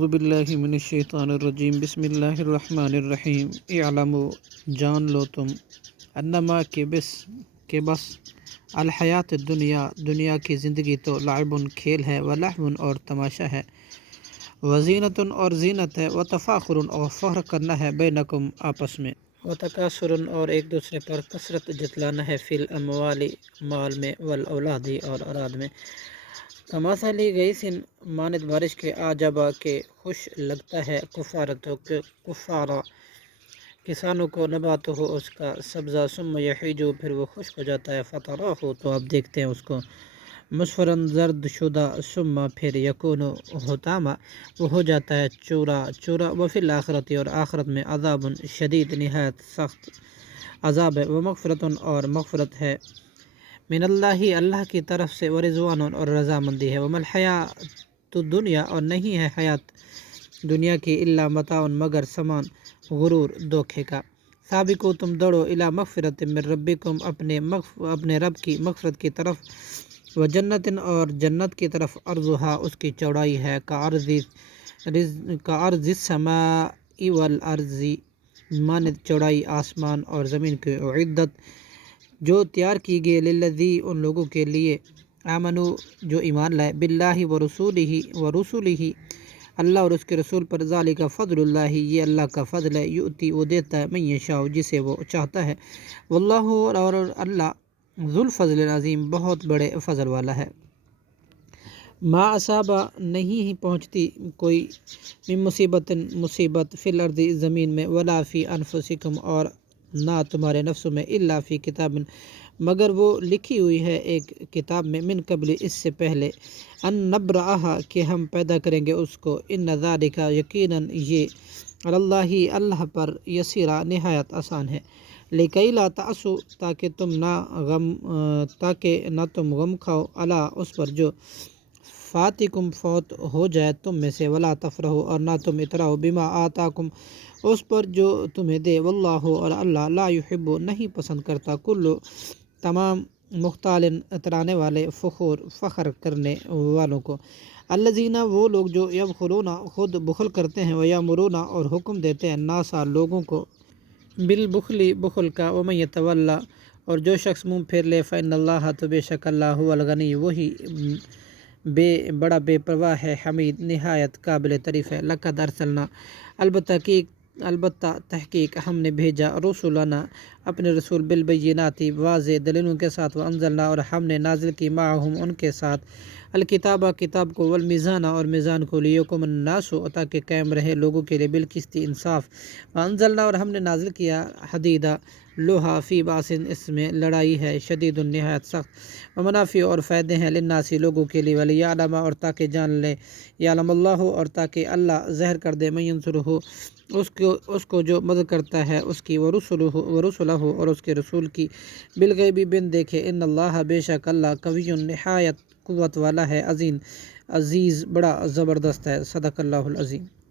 اعوذ باللہ من الشیطان الرجیم بسم اللہ الرحمن الرحیم اعلموا جان لو تم انما کہ بس الحیات الدنیا دنیا کی زندگی تو لعب کھیل ہے ولہو اور تماشا ہے وزینت اور زینت ہے وتفاخر اور فخر کرنا ہے بینکم آپس میں وتکاثر اور ایک دوسرے پر کثرت جتلانا ہے فی الاموال مال میں والاولاد اور اولاد میں کمثل غیث مانند بارش کے اعجبا کے خوش لگتا ہے کفارا کسانوں کو نبات ہو اس کا سبزہ ثم یحیج پھر وہ خشک ہو جاتا ہے فترہ ہو تو آپ دیکھتے ہیں اس کو مصفرن زرد شدہ ثم پھر یکون حطاما وہ ہو جاتا ہے چورا وفی الآخرت اور آخرت میں عذاب شدید نہایت سخت عذاب ہے ومغفرت اور مغفرت ہے من اللہ کی طرف سے ورضوان اور رضامندی ہے وما الحیات الدنیا اور نہیں ہے حیات دنیا کی الا متاع مگر سامان غرور دھوکے کا سابقو تم دوڑو الی مغفرت من ربکم اپنے رب کی مغفرت کی طرف و جنت اور جنت کی طرف عرضها اس کی چوڑائی ہے کعرض السماء والارض مانند چوڑائی آسمان اور زمین کی اعدت جو تیار کی گئی للذی ان لوگوں کے لیے آمنو جو ایمان لائے باللہ ورسولہ اللہ اور اس کے رسول پر ذالک فضل اللہ یہ اللہ کا فضل ہے یؤتی وہ دیتا ہے من یشاء جسے وہ چاہتا ہے واللہ اور اللہ ذو الفضل العظیم بہت بڑے فضل والا ہے ما اصابہ نہیں ہی پہنچتی کوئی من مصیبت فی الارض زمین میں ولا فی انفسکم اور نہ تمہارے نفسوں میں الا فی کتاب مگر وہ لکھی ہوئی ہے ایک کتاب میں من قبل اس سے پہلے ان نبرأہا کہ ہم پیدا کریں گے اس کو ان ذالک یقیناً یہ اللہ پر یسیرا نہایت آسان ہے لکی لا تعسو تاکہ نہ تم غم کھاؤ علی اس پر جو فاتکم فوت ہو جائے تم میں سے ولا تفرحوا اور نہ تم اتراؤ بما آتاکم اس پر جو تمہیں دے واللہ اور اللہ لا یحب نہیں پسند کرتا کل تمام مختال اترانے والے فخر کرنے والوں کو الذین وہ لوگ جو یبخلون خود بخل کرتے ہیں ویامرون اور حکم دیتے ہیں ناسا لوگوں کو بالبخل بخل کا ومن یتولی اور جو شخص منہ پھیر لے فإن اللہ تو بے شک اللہ هو الغنی وہی بڑا بے پرواہ ہے حمید نہایت قابل تعریف ہے لقد ارسلنا البتہ تحقیق ہم نے بھیجا رسولنا اپنے رسول بالبینات واضح دلیلوں کے ساتھ وانزلنا اور ہم نے نازل کی معہم ان کے ساتھ الکتابہ کتاب کو والمیزان اور میزان کو لیقوم الناس تاکہ قائم رہے لوگوں کے لیے بالقسط انصاف وانزلنا اور ہم نے نازل کیا حدیدہ لوہا فی باس اس میں لڑائی ہے شدید نہایت سخت ومنافع اور فائدے ہیں للناس لوگوں کے لیے ولیعلم اور تاکہ جان لے یعلم اللہ اور تاکہ اللہ ظاہر کر دے من ینصرہ اس کو جو مدد کرتا ہے اس کی ورسلہ اور اس کے رسول کی بالغیب بن دیکھے ان اللہ بے شک اللہ قوی نہایت قوت والا ہے عظیم عزیز بڑا زبردست ہے صدق اللہ العظیم.